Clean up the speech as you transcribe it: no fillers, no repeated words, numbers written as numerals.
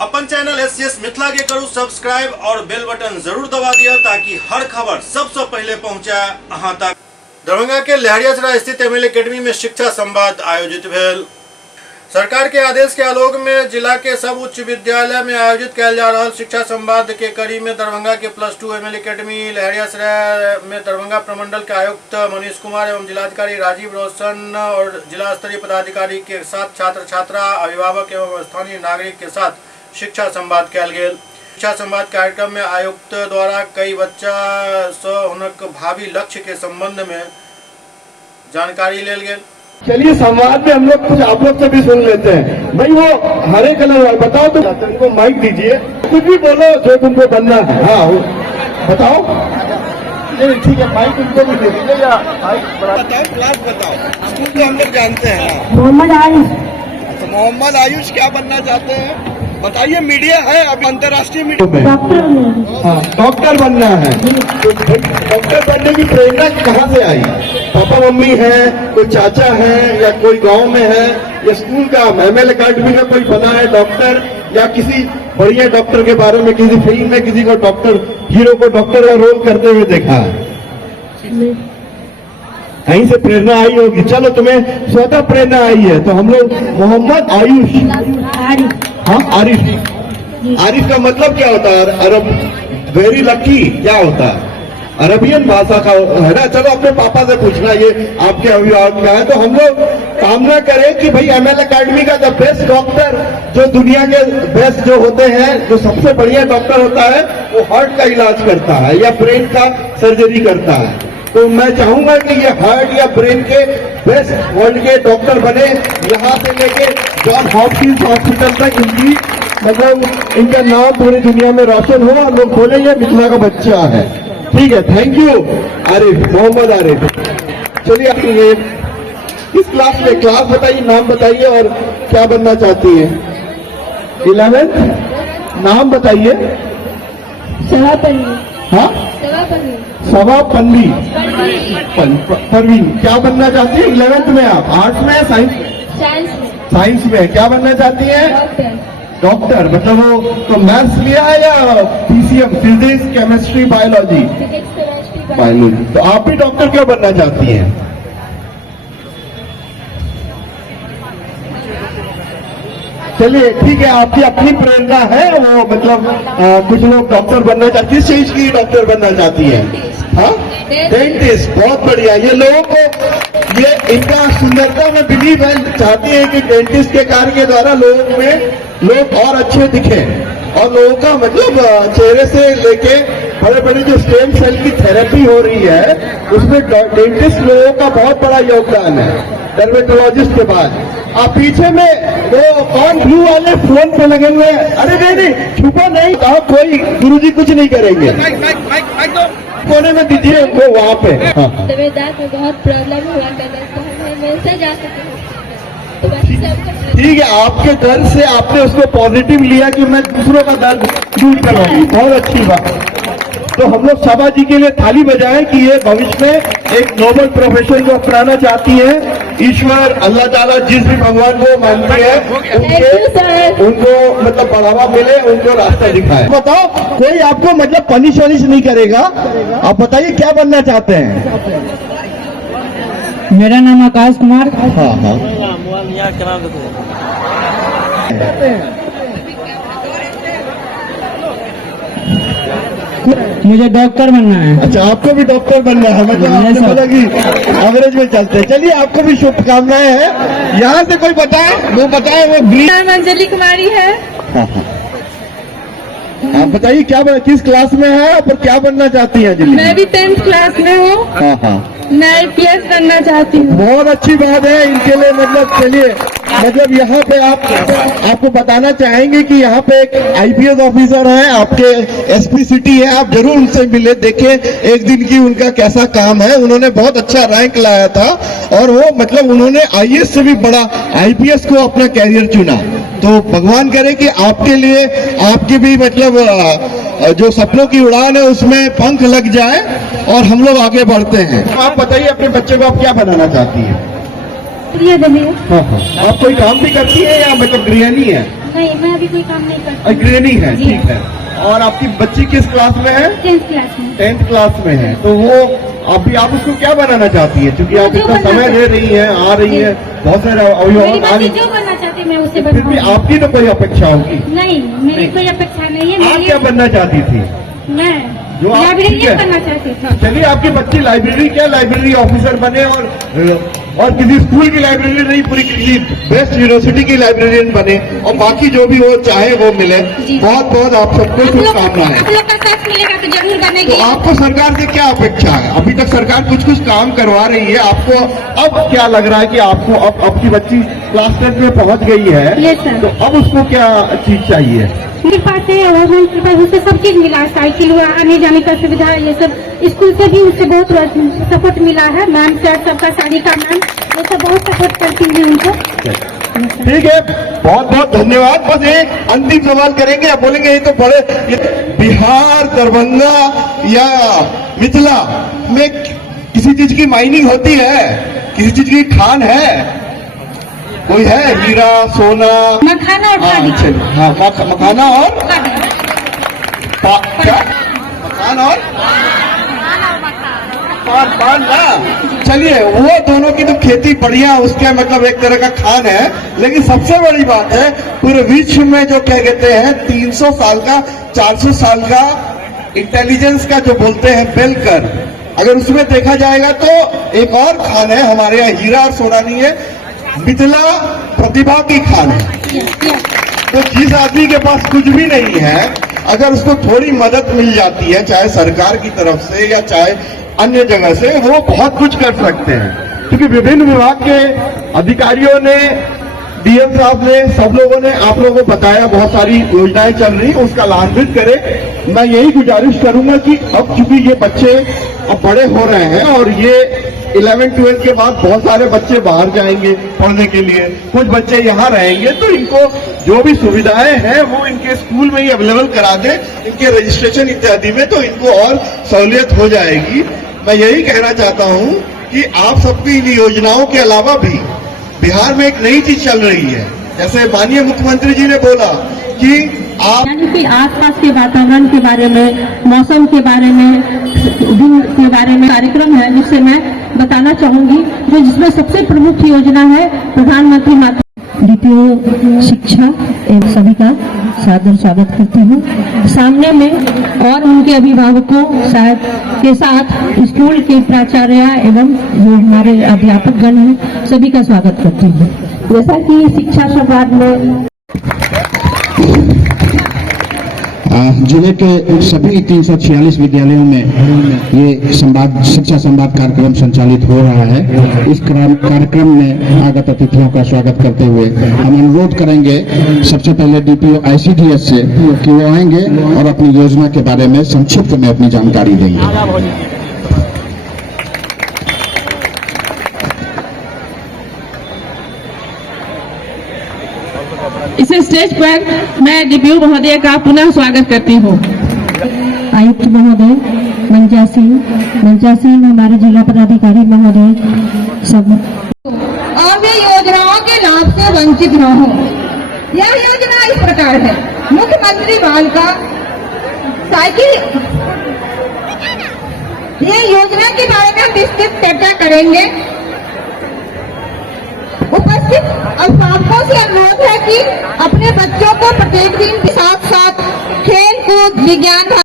अपन channel SCS Mithila के करू subscribe और बेल बटन जरूर दबा दिया ताकि हर खबर सबसे पहले पहुंचा अहां तक। दरभंगा के लहरियासराय स्थित ML एकेडमी में शिक्षा संवाद आयोजित भेल। सरकार के आदेश के आलोक में जिला के सब उच्च विद्यालय में आयोजित किया जा रहा शिक्षा संवाद के कड़ी में दरभंगा के +2 ML एकेडमी लहरियासराय में दरभंगा प्रमंडल के आयुक्त मनीष कुमार एवं जिलाधिकारी राजीव रोशन और जिला स्तरीय पदाधिकारी के साथ छात्र छात्रा अभिभावक एवं स्थानीय नागरिक के साथ शिक्षा संवाद किया गेल। शिक्षा संवाद कार्यक्रम में आयुक्त द्वारा कई बच्चा सँ हुनक भावी लक्ष्य के संबंध में जानकारी लेल गेल। चलिए संवाद में हम लोग कुछ आप लोग से भी सुन लेते हैं। भाई वो हरे कलर बताओ तो तुमको माइक दीजिए, कुछ भी बोलो जो तुमको बनना है। हाँ बताओ। ठीक है, माइक तुमको भी दे दीजिए या माइक बताओ, क्लास बताओ। स्कूल तो हम लोग जानते हैं। मोहम्मद आयुष। तो मोहम्मद आयुष क्या बनना चाहते हैं बताइए। मीडिया है अभी, अंतर्राष्ट्रीय मीडिया में डॉक्टर बनना है। तो डॉक्टर बनने की प्रेरणा कहाँ से आई? पापा मम्मी है, कोई चाचा है या कोई गांव में है या स्कूल का ML एकेडमी का कोई बना है डॉक्टर, या किसी बढ़िया डॉक्टर के बारे में किसी फिल्म में किसी को डॉक्टर हीरो को डॉक्टर का रोल करते हुए देखा है? कहीं से प्रेरणा आई होगी। चलो तुम्हें स्वतः प्रेरणा आई है तो हम लोग मोहम्मद आयुष। हाँ आरिफ का मतलब क्या होता है? अरब वेरी लकी क्या होता है? अरबियन भाषा का है ना। चलो अपने पापा से पूछना, ये आपके अभिभावक का है। तो हम लोग कामना करें कि भाई ML एकेडमी का द बेस्ट डॉक्टर जो दुनिया के बेस्ट जो होते हैं, जो सबसे बढ़िया डॉक्टर होता है वो हार्ट का इलाज करता है या ब्रेन का सर्जरी करता है। तो मैं चाहूंगा कि ये हार्ट या ब्रेन के बेस्ट वर्ल्ड के डॉक्टर बने। यहाँ से लेके जॉन हॉपकिंस हॉस्पिटल तक इनकी मतलब इनका नाम पूरी दुनिया में रोशन हो और लोग बोले ये मिथिला का बच्चा है। ठीक है, थैंक यू आरिफ, मोहम्मद आरिफ। चलिए ये किस क्लास में? क्लास बताइए, नाम बताइए और क्या बनना चाहती है? 11th। नाम बताइए। हाँ सवा पन्नी परवीन। क्या बनना चाहती है 11th में? आप आर्ट्स में या साइंस में? साइंस में। क्या बनना चाहती है? डॉक्टर। मतलब वो तो मैथ्स लिया है या PCM physics chemistry biology? Biology. तो आप भी डॉक्टर क्यों बनना चाहती हैं? चलिए ठीक है, आपकी अपनी प्रेरणा है। वो मतलब कुछ लोग डॉक्टर बनना चाहती है। किस चीज की डॉक्टर बनना चाहती है? हाँ डेंटिस्ट। बहुत बढ़िया। ये लोगों को ये इनका सुंदरता में बिलीव है, चाहती है कि डेंटिस्ट के कार्य के द्वारा लोगों में लोग और अच्छे दिखे और लोगों का मतलब चेहरे से लेके बड़े बड़े जो स्टेम सेल की थेरेपी हो रही है उसमें डेंटिस्ट लोगों का बहुत बड़ा योगदान है डर्मेटोलॉजिस्ट के बाद। आप पीछे में वो कौन ब्लू वाले फोन पे लगे हुए? अरे नहीं छुपा नहीं, आप कोई गुरुजी कुछ नहीं करेंगे। कोने में दीजिए उनको वहाँ पे। में बहुत प्रॉब्लम हुआ करता तो हमें मिलते जा सकते। ठीक है, आपके दर्द से आपने उसको पॉजिटिव लिया कि मैं दूसरों का दर्द दूर कराऊंगी। बहुत अच्छी बात। तो हम लोग सभा जी के लिए थाली बजाएं कि ये भविष्य में एक नोबल प्रोफेशन को अपनाना चाहती है। ईश्वर अल्लाह ताला जिस भी भगवान को मानते हैं उनको मतलब बढ़ावा मिले, उनको रास्ता दिखाए। बताओ कोई आपको मतलब पनिश वनिश नहीं करेगा। आप बताइए क्या बनना चाहते हैं? मेरा नाम आकाश कुमार। हाँ मुझे डॉक्टर बनना है। अच्छा, आपको भी डॉक्टर बनना है। मतलब आपने बोला कि एवरेज में चलते हैं। चलिए आपको भी शुभकामनाएं हैं। यहाँ से कोई बताए? वो बताए वो नाम अंजलि कुमारी है। आप बताइए क्या किस क्लास में है और क्या बनना चाहती है? अंजलि मैं भी 10th क्लास में हूँ। मैं IPS बनना चाहती हूँ। बहुत अच्छी बात है इनके लिए। मतलब चलिए मतलब यहाँ पे आपको बताना चाहेंगे कि यहाँ पे एक IPS ऑफिसर है, आपके SP सिटी है। आप जरूर उनसे मिले, देखें एक दिन की उनका कैसा काम है। उन्होंने बहुत अच्छा रैंक लाया था और वो मतलब उन्होंने IAS से भी बड़ा IPS को अपना कैरियर चुना। तो भगवान करे कि आपके लिए आपकी भी मतलब जो सपनों की उड़ान है उसमें पंख लग जाए और हम लोग आगे बढ़ते हैं। आप बताइए अपने बच्चे को आप क्या बनाना चाहती हैं? हाँ। आप कोई काम भी करती है या मतलब गृहिणी है? नहीं, मैं अभी कोई काम नहीं करती। गृहिणी है, जी। ठीक है। और आपकी बच्ची किस क्लास में है? 10th क्लास में। 10th क्लास में है। तो वो अभी आप उसको क्या बनाना चाहती है? क्योंकि आप जो इतना बनना समय दे चाहती रही हैं, आ रही जी। है, बहुत सारे मेरी अभिभावक आ बच्ची रही, जो बनना चाहती है मैं उसे फिर भी बनाऊंगी। आपकी तो कोई अपेक्षा होगी। नहीं, मेरी कोई अपेक्षा नहीं है। आप क्या बनना चाहती थी? मैं जो आप- ठीक लाइब्रेरियन है। बनना चाहती थी। चलिए, आपकी बच्ची लाइब्रेरी ऑफिसर बने और किसी स्कूल की लाइब्रेरी नहीं, पूरी किसी बेस्ट यूनिवर्सिटी की लाइब्रेरियन बने और बाकी जो भी वो चाहे वो मिले। जी। बहुत बहुत आप सबको शुभकामनाएं। आप लोग का साथ मिलेगा तो जरूर तो बनेगी। आपको सरकार से क्या अपेक्षा है? अभी तक सरकार कुछ कुछ काम करवा रही है, आपको अब क्या लग रहा है कि आपको अब आपकी बच्ची क्लास 10 में पहुंच गई है, Yes, sir. तो अब उसको क्या चीज चाहिए? मेरे पास है और हम के पास उसे सब चीज मिला, साइकिल हुआ, आने जाने का सुविधा, ये सब स्कूल से भी उसे बहुत सपोर्ट मिला है। मैम सर सबका शादी का मैम ये सब बहुत सपोर्ट करती है उनको। ठीक है, बहुत बहुत धन्यवाद। बस एक अंतिम सवाल करेंगे, आप बोलेंगे ये तो बड़े बिहार, दरभंगा या मिथिला में किसी चीज की माइनिंग होती है, किसी चीज की खान है, कोई है? हीरा, सोना, मखाना और हाँ, खादी। चलिए, हाँ, मखाना और क्या? मखान और पान ना। चलिए, वो दोनों की तो खेती बढ़िया, उसका मतलब एक तरह का खान है। लेकिन सबसे बड़ी बात है, पूरे विश्व में जो क्या कहते हैं 300 साल का, 400 साल का इंटेलिजेंस का जो बोलते हैं बेलकर, अगर उसमें देखा जाएगा तो एक और खान है हमारे यहाँ, हीरा और सोना नहीं है, मिथिला प्रतिभा की खान है। तो जिस आदमी के पास कुछ भी नहीं है, अगर उसको थोड़ी मदद मिल जाती है, चाहे सरकार की तरफ से या चाहे अन्य जगह से, वो बहुत कुछ कर सकते हैं। क्योंकि विभिन्न विभाग के अधिकारियों ने, डीएम साहब ने, सब लोगों ने आप लोगों को बताया, बहुत सारी योजनाएं चल रही, उसका लाभान्वित करें। मैं यही गुजारिश करूंगा कि अब चूंकि ये बच्चे अब बड़े हो रहे हैं और ये 11-12 के बाद बहुत सारे बच्चे बाहर जाएंगे पढ़ने के लिए, कुछ बच्चे यहाँ रहेंगे, तो इनको जो भी सुविधाएं हैं वो इनके स्कूल में ही अवेलेबल करा दें, इनके रजिस्ट्रेशन इत्यादि में, तो इनको और सहूलियत हो जाएगी। मैं यही कहना चाहता हूँ कि आप सबकी इन योजनाओं के अलावा भी बिहार में एक नई चीज चल रही है। जैसे माननीय मुख्यमंत्री जी ने बोला कि आप यानी कि आसपास के वातावरण के बारे में, मौसम के बारे में, दिन के बारे में कार्यक्रम है जिससे मैं बताना चाहूंगी, जो जिसमें सबसे प्रमुख योजना है प्रधानमंत्री मातृ द्वितीय शिक्षा एवं सभी का सादर स्वागत करती हूँ। सामने में और उनके अभिभावकों के साथ स्कूल के प्राचार्य एवं जो हमारे अध्यापक गण हैं सभी का स्वागत करती हूँ। जैसा कि शिक्षा संवाद में जिले के सभी 346 विद्यालयों में ये शिक्षा संवाद कार्यक्रम संचालित हो रहा है। इस कार्यक्रम में आगत अतिथियों का स्वागत करते हुए हम अनुरोध करेंगे सबसे पहले डीपीओ आईसीडीएस से कि वो आएंगे और अपनी योजना के बारे में संक्षिप्त में अपनी जानकारी देंगे। इस स्टेज पर मैं डीपीओ महोदय का पुनः स्वागत करती हूँ। आयुक्त महोदय, मंजा सिंह हमारे जिला पदाधिकारी महोदय सब, और वे योजनाओं के लाभ से वंचित न हो। यह योजना इस प्रकार है। मुख्यमंत्री बालिका साइकिल, ये योजना के बारे में हम विस्तृत चर्चा करेंगे। उपस्थित अभिभावकों से अनुरोध है कि अपने बच्चों को प्रत्येक दिन के साथ साथ खेल कूद, विज्ञान